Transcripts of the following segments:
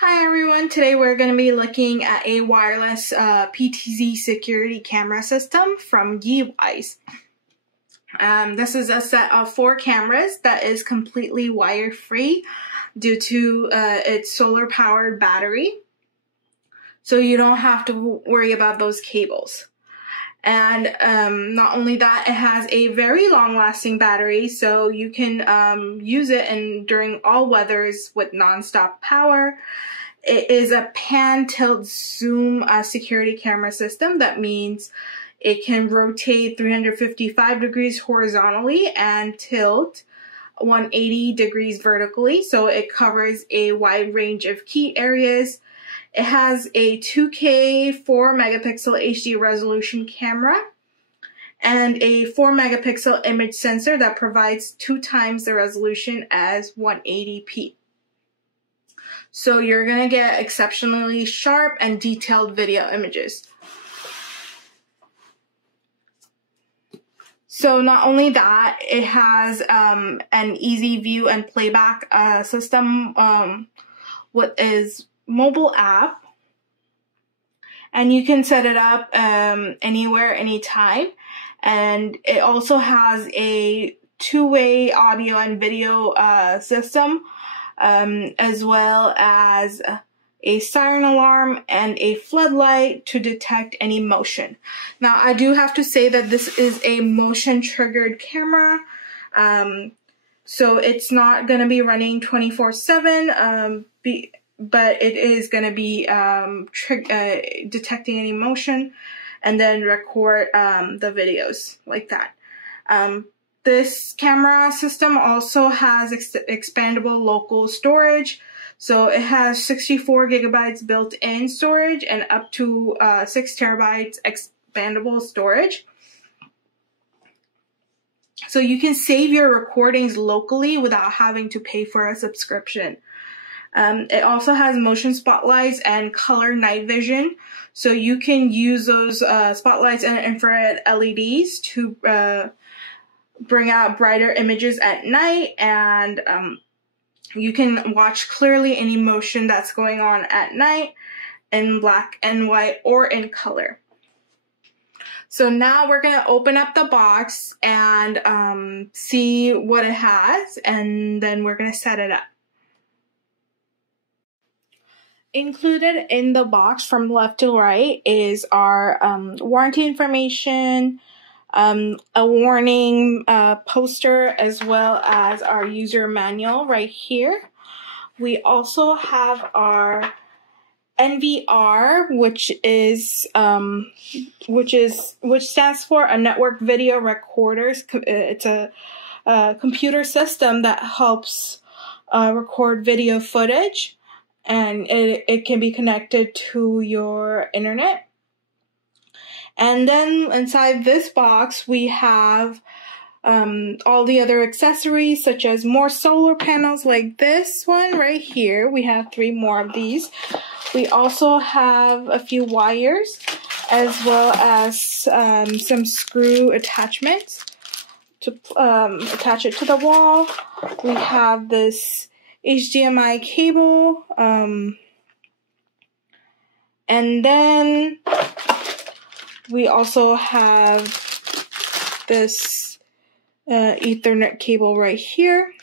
Hi everyone, today we're going to be looking at a wireless PTZ security camera system from Yeewise. This is a set of 4 cameras that is completely wire-free due to its solar-powered battery. So you don't have to worry about those cables. And not only that, it has a very long-lasting battery, so you can use it during all weathers with non-stop power. It is a pan-tilt-zoom security camera system. That means it can rotate 355 degrees horizontally and tilt 180 degrees vertically, so it covers a wide range of key areas. It has a 2K 4 megapixel HD resolution camera and a 4 megapixel image sensor that provides 2 times the resolution as 180p. So you're going to get exceptionally sharp and detailed video images. So not only that, it has an easy view and playback system with its mobile app, and you can set it up anywhere, anytime. And it also has a 2-way audio and video system, as well as a siren alarm and a floodlight to detect any motion. Now, I do have to say that this is a motion triggered camera, so it's not going to be running 24/7, but it is going to be detecting any motion and then record the videos like that. This camera system also has expandable local storage. So it has 64 gigabytes built-in storage and up to 6 terabytes expandable storage. So you can save your recordings locally without having to pay for a subscription. It also has motion spotlights and color night vision. So you can use those spotlights and infrared LEDs to bring out brighter images at night, and you can watch clearly any motion that's going on at night in black and white or in color. So now we're going to open up the box and see what it has, and then we're going to set it up. Included in the box from left to right is our warranty information, a warning poster, as well as our user manual right here. We also have our NVR, which stands for a network video recorders. It's a computer system that helps record video footage, and it can be connected to your internet. And then inside this box, we have all the other accessories, such as more solar panels like this one right here. We have 3 more of these. We also have a few wires, as well as some screw attachments to attach it to the wall. We have this HDMI cable, and then we also have this Ethernet cable right here.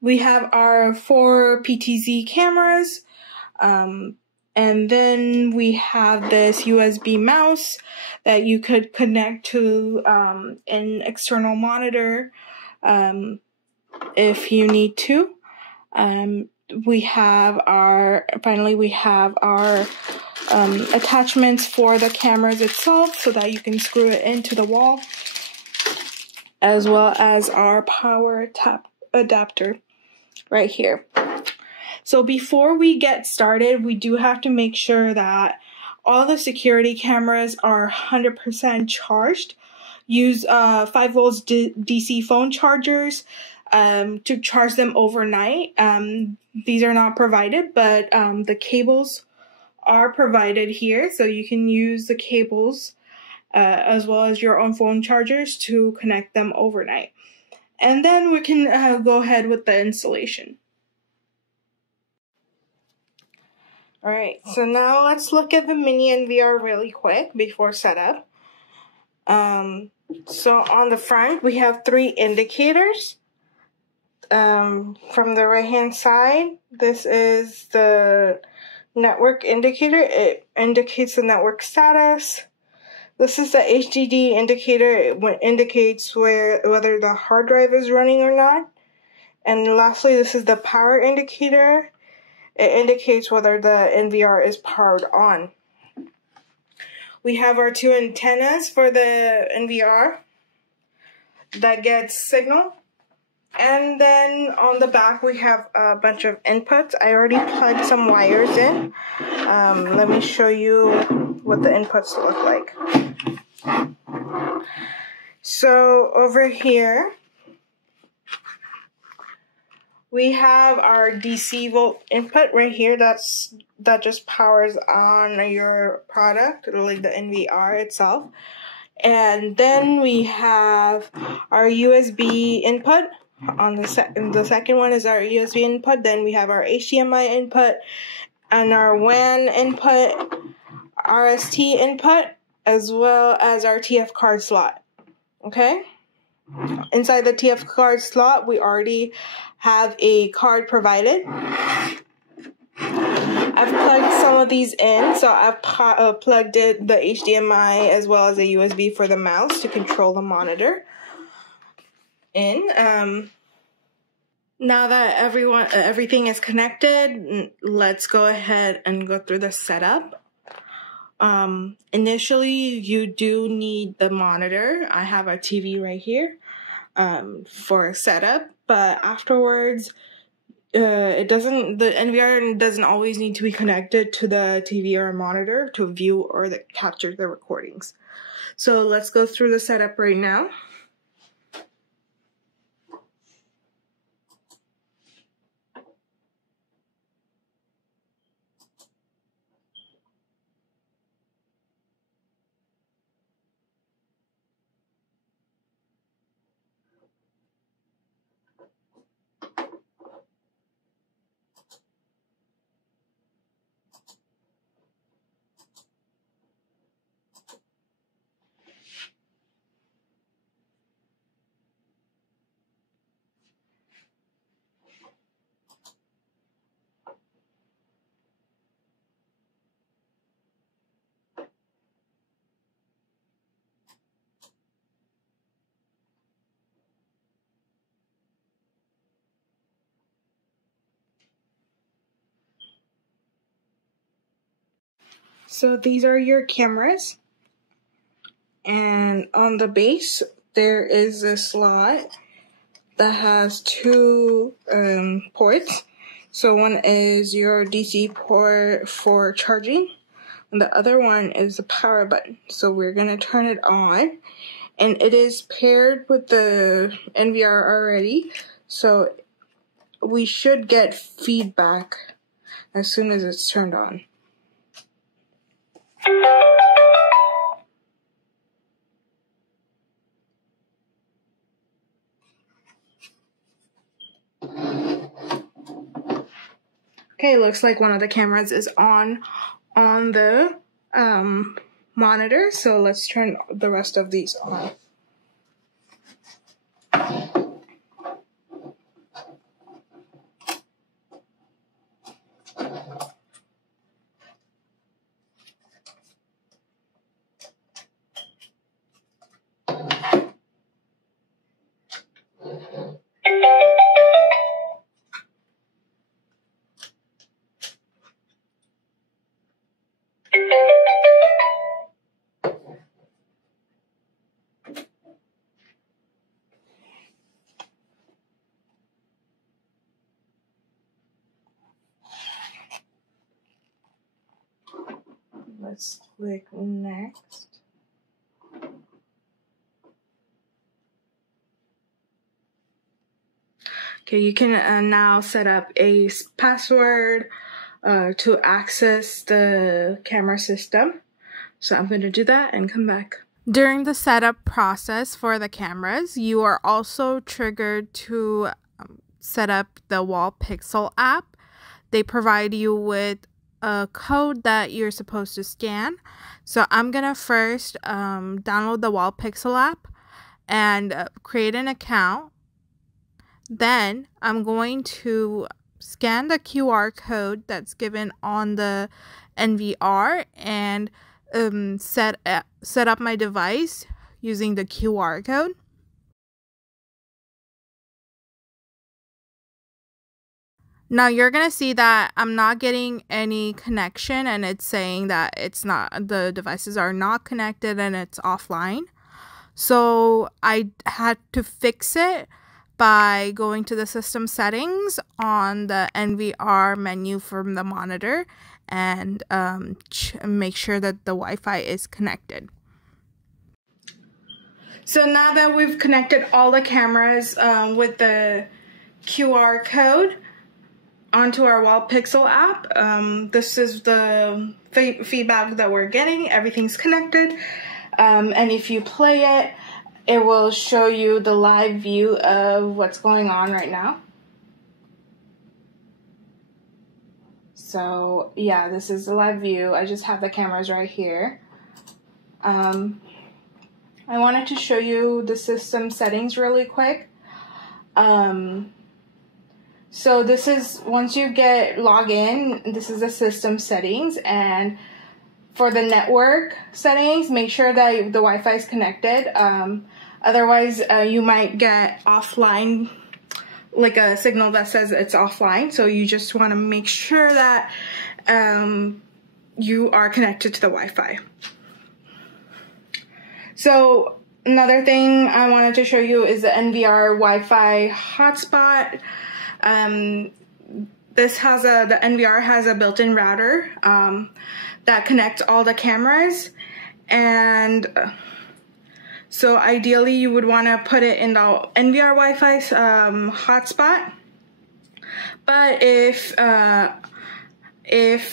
We have our 4 PTZ cameras, and then we have this USB mouse that you could connect to an external monitor if you need to. We have our attachments for the cameras itself, so that you can screw it into the wall, as well as our power adapter right here. So before we get started, we do have to make sure that all the security cameras are 100% charged. Use 5 volts DC phone chargers to charge them overnight. These are not provided, but the cables are provided here, so you can use the cables as well as your own phone chargers to connect them overnight. And then we can go ahead with the installation. Alright, so now let's look at the mini NVR really quick before setup. So on the front, we have 3 indicators. From the right hand side, this is the network indicator. It indicates the network status. This is the HDD indicator. It indicates whether the hard drive is running or not. And lastly, this is the power indicator. It indicates whether the NVR is powered on. We have our 2 antennas for the NVR that gets signal. And then on the back, we have a bunch of inputs. I already plugged some wires in. Let me show you what the inputs look like. So over here, we have our DC volt input right here. That just powers on your product, like the NVR itself. And then we have our USB input. On the second one is our USB input. Then we have our HDMI input and our WAN input, RST input, as well as our TF card slot. Okay? Inside the TF card slot, we already have a card provided. I've plugged some of these in, so I've plugged in the HDMI as well as a USB for the mouse to control the monitor in. Now that everything is connected, let's go ahead and go through the setup. Initially, you do need the monitor. I have a TV right here for setup, but afterwards, the NVR doesn't always need to be connected to the TV or monitor to view or capture the recordings. So let's go through the setup right now. So these are your cameras, and on the base there is a slot that has 2 ports. So one is your DC port for charging, and the other one is the power button. So we're gonna turn it on, and it is paired with the NVR already, so we should get feedback as soon as it's turned on. Okay, looks like one of the cameras is on the monitor, so let's turn the rest of these on. Let's click next. Okay, you can now set up a password to access the camera system. So I'm going to do that and come back. During the setup process for the cameras, you are also triggered to set up the Wall Pixel app. They provide you with a code that you're supposed to scan. So I'm gonna first download the Wall Pixel app and create an account. Then I'm going to scan the QR code that's given on the NVR and set up my device using the QR code. Now you're gonna see that I'm not getting any connection, and it's saying that the devices are not connected and it's offline. So I had to fix it by going to the system settings on the NVR menu from the monitor and make sure that the Wi-Fi is connected. So now that we've connected all the cameras with the QR code onto our Wall Pixel app, this is the feedback that we're getting. Everything's connected, and if you play it, it will show you the live view of what's going on right now. So yeah, this is the live view. I just have the cameras right here. I wanted to show you the system settings really quick. So this is, once you log in, this is the system settings, and for the network settings, make sure that the Wi-Fi is connected. Otherwise, you might get offline, like a signal that says it's offline. So you just want to make sure that you are connected to the Wi-Fi. So another thing I wanted to show you is the NVR Wi-Fi hotspot. The NVR has a built-in router that connects all the cameras, and so ideally you would want to put it in the NVR Wi-Fi hotspot. But if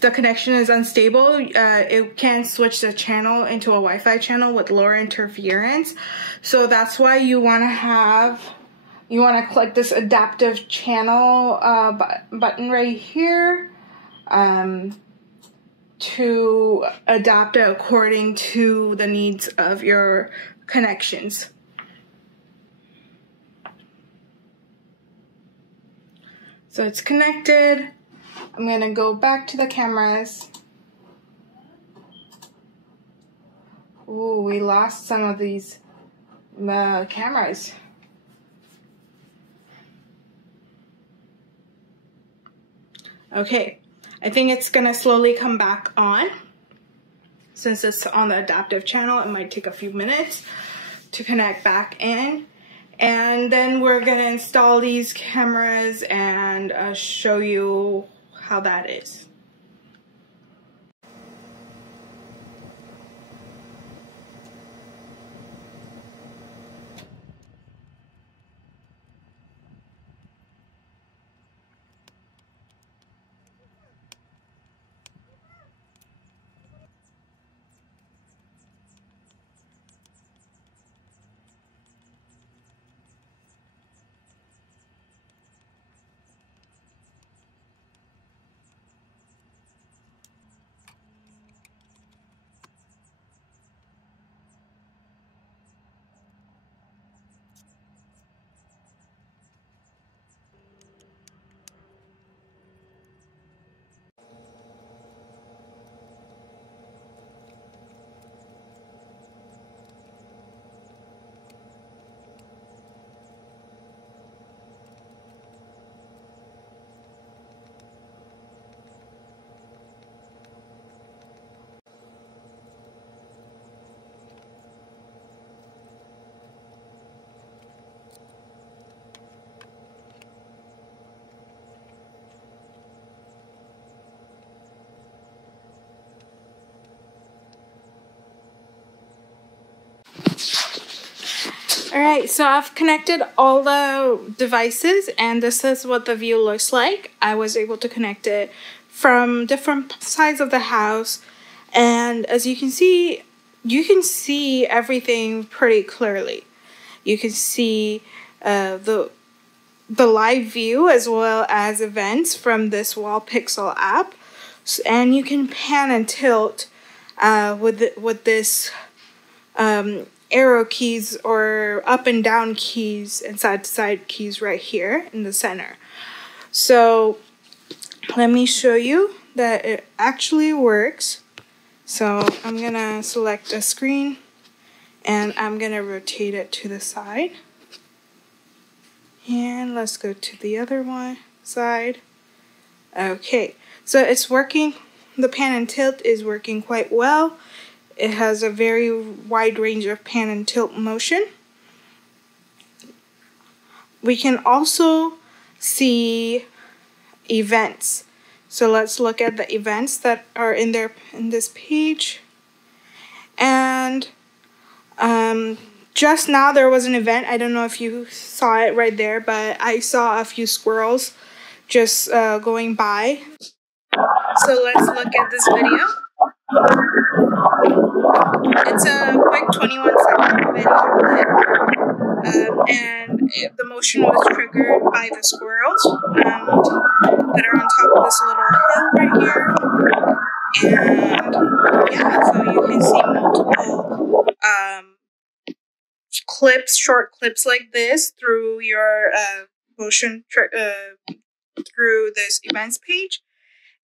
the connection is unstable, it can switch the channel into a Wi-Fi channel with lower interference. So that's why you want to click this adaptive channel button right here to adapt it according to the needs of your connections. So it's connected. I'm going to go back to the cameras. Ooh, we lost some of these cameras. Okay, I think it's gonna slowly come back on. Since it's on the adaptive channel, it might take a few minutes to connect back in. And then we're gonna install these cameras and show you how that is. Alright, so I've connected all the devices, and this is what the view looks like. I was able to connect it from different sides of the house, and as you can see everything pretty clearly. You can see the live view as well as events from this Wall Pixel app. and you can pan and tilt with this arrow keys or up and down keys and side to side keys right here in the center. So let me show you that it actually works. So I'm gonna select a screen and I'm gonna rotate it to the side. And let's go to the other side. Okay, so it's working. The pan and tilt is working quite well. It has a very wide range of pan and tilt motion. We can also see events. So let's look at the events that are in this page. And just now there was an event. I don't know if you saw it right there, but I saw a few squirrels just going by. So let's look at this video. It's a quick 21-second video, and the motion was triggered by the squirrels that are on top of this little hill right here. And yeah, so you can see multiple short clips like this through your motion through this events page,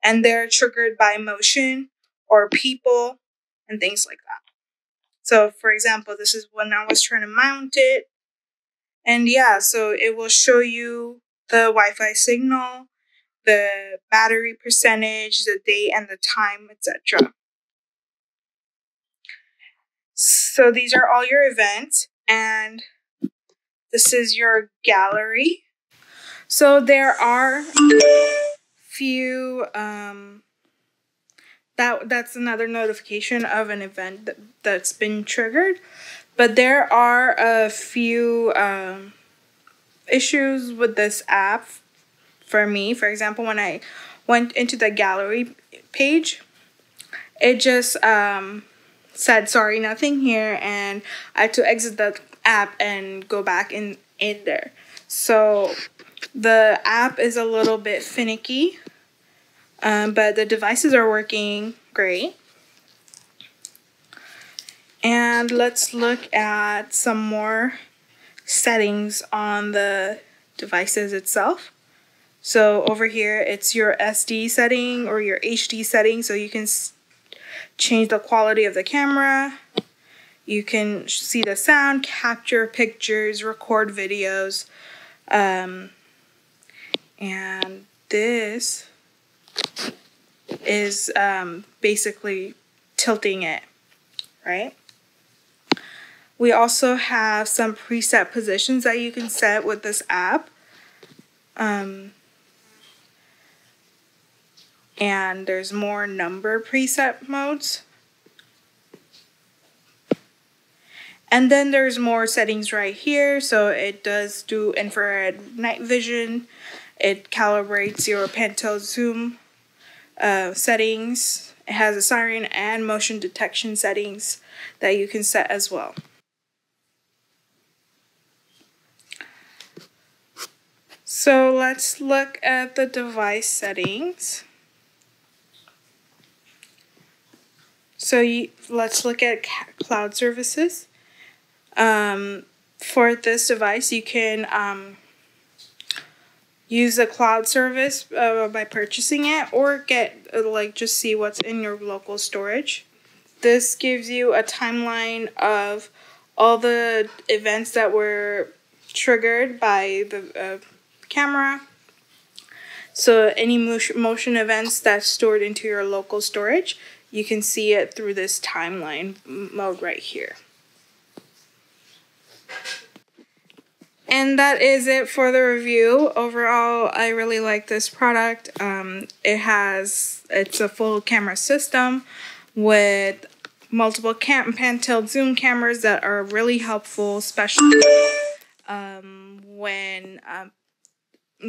and they're triggered by motion or people and things like that. So for example, this is when I was trying to mount it, and yeah, so it will show you the Wi-Fi signal, the battery percentage, the date and the time, etc. So these are all your events, and this is your gallery. So there are few that's another notification of an event that's been triggered, but there are a few issues with this app for me. For example, when I went into the gallery page, it just said sorry, nothing here, and I had to exit the app and go back in there. So the app is a little bit finicky, but the devices are working great. And let's look at some more settings on the devices itself. So over here, it's your SD setting or your HD setting, so you can change the quality of the camera. You can see the sound, capture pictures, record videos, and this is basically tilting it, right? We also have some preset positions that you can set with this app. And there's more number preset modes. And then there's more settings right here. So it does do infrared night vision. It calibrates your pan-tilt zoom settings. It has a siren and motion detection settings that you can set as well. So let's look at the device settings. So let's look at cloud services. For this device, you can use a cloud service by purchasing it, or just see what's in your local storage. This gives you a timeline of all the events that were triggered by the camera. So any motion events that's stored into your local storage, you can see it through this timeline mode right here. And that is it for the review. Overall, I really like this product. It's a full camera system with multiple pan-tilt zoom cameras that are really helpful, especially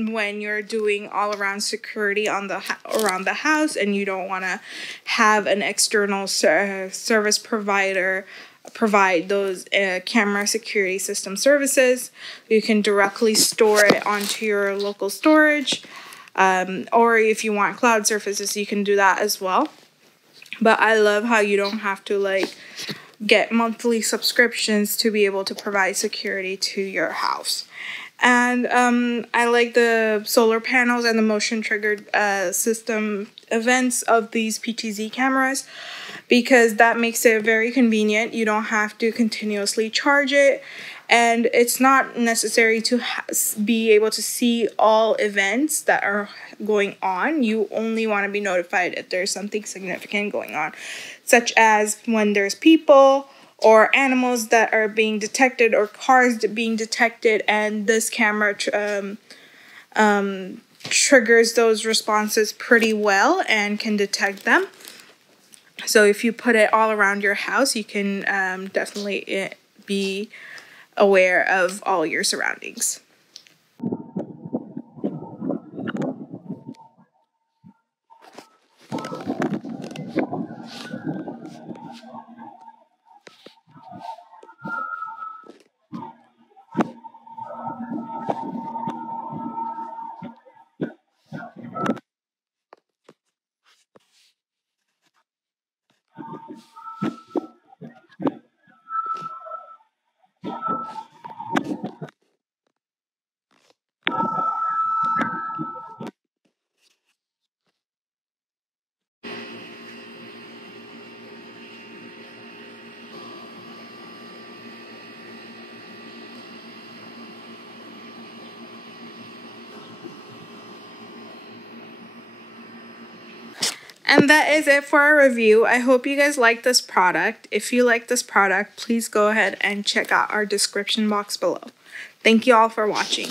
when you're doing all-around security around the house and you don't want to have an external service provider provide those camera security system services. You can directly store it onto your local storage. Or if you want cloud surfaces, you can do that as well. But I love how you don't have to like get monthly subscriptions to be able to provide security to your house. And I like the solar panels and the motion triggered system events of these PTZ cameras, because that makes it very convenient. You don't have to continuously charge it, and it's not necessary to be able to see all events that are going on. You only want to be notified if there's something significant going on, such as when there's people or animals that are being detected or cars being detected, and this camera triggers those responses pretty well and can detect them. So if you put it all around your house, you can definitely be aware of all your surroundings. And that is it for our review. I hope you guys like this product. If you like this product, please go ahead and check out our description box below. Thank you all for watching.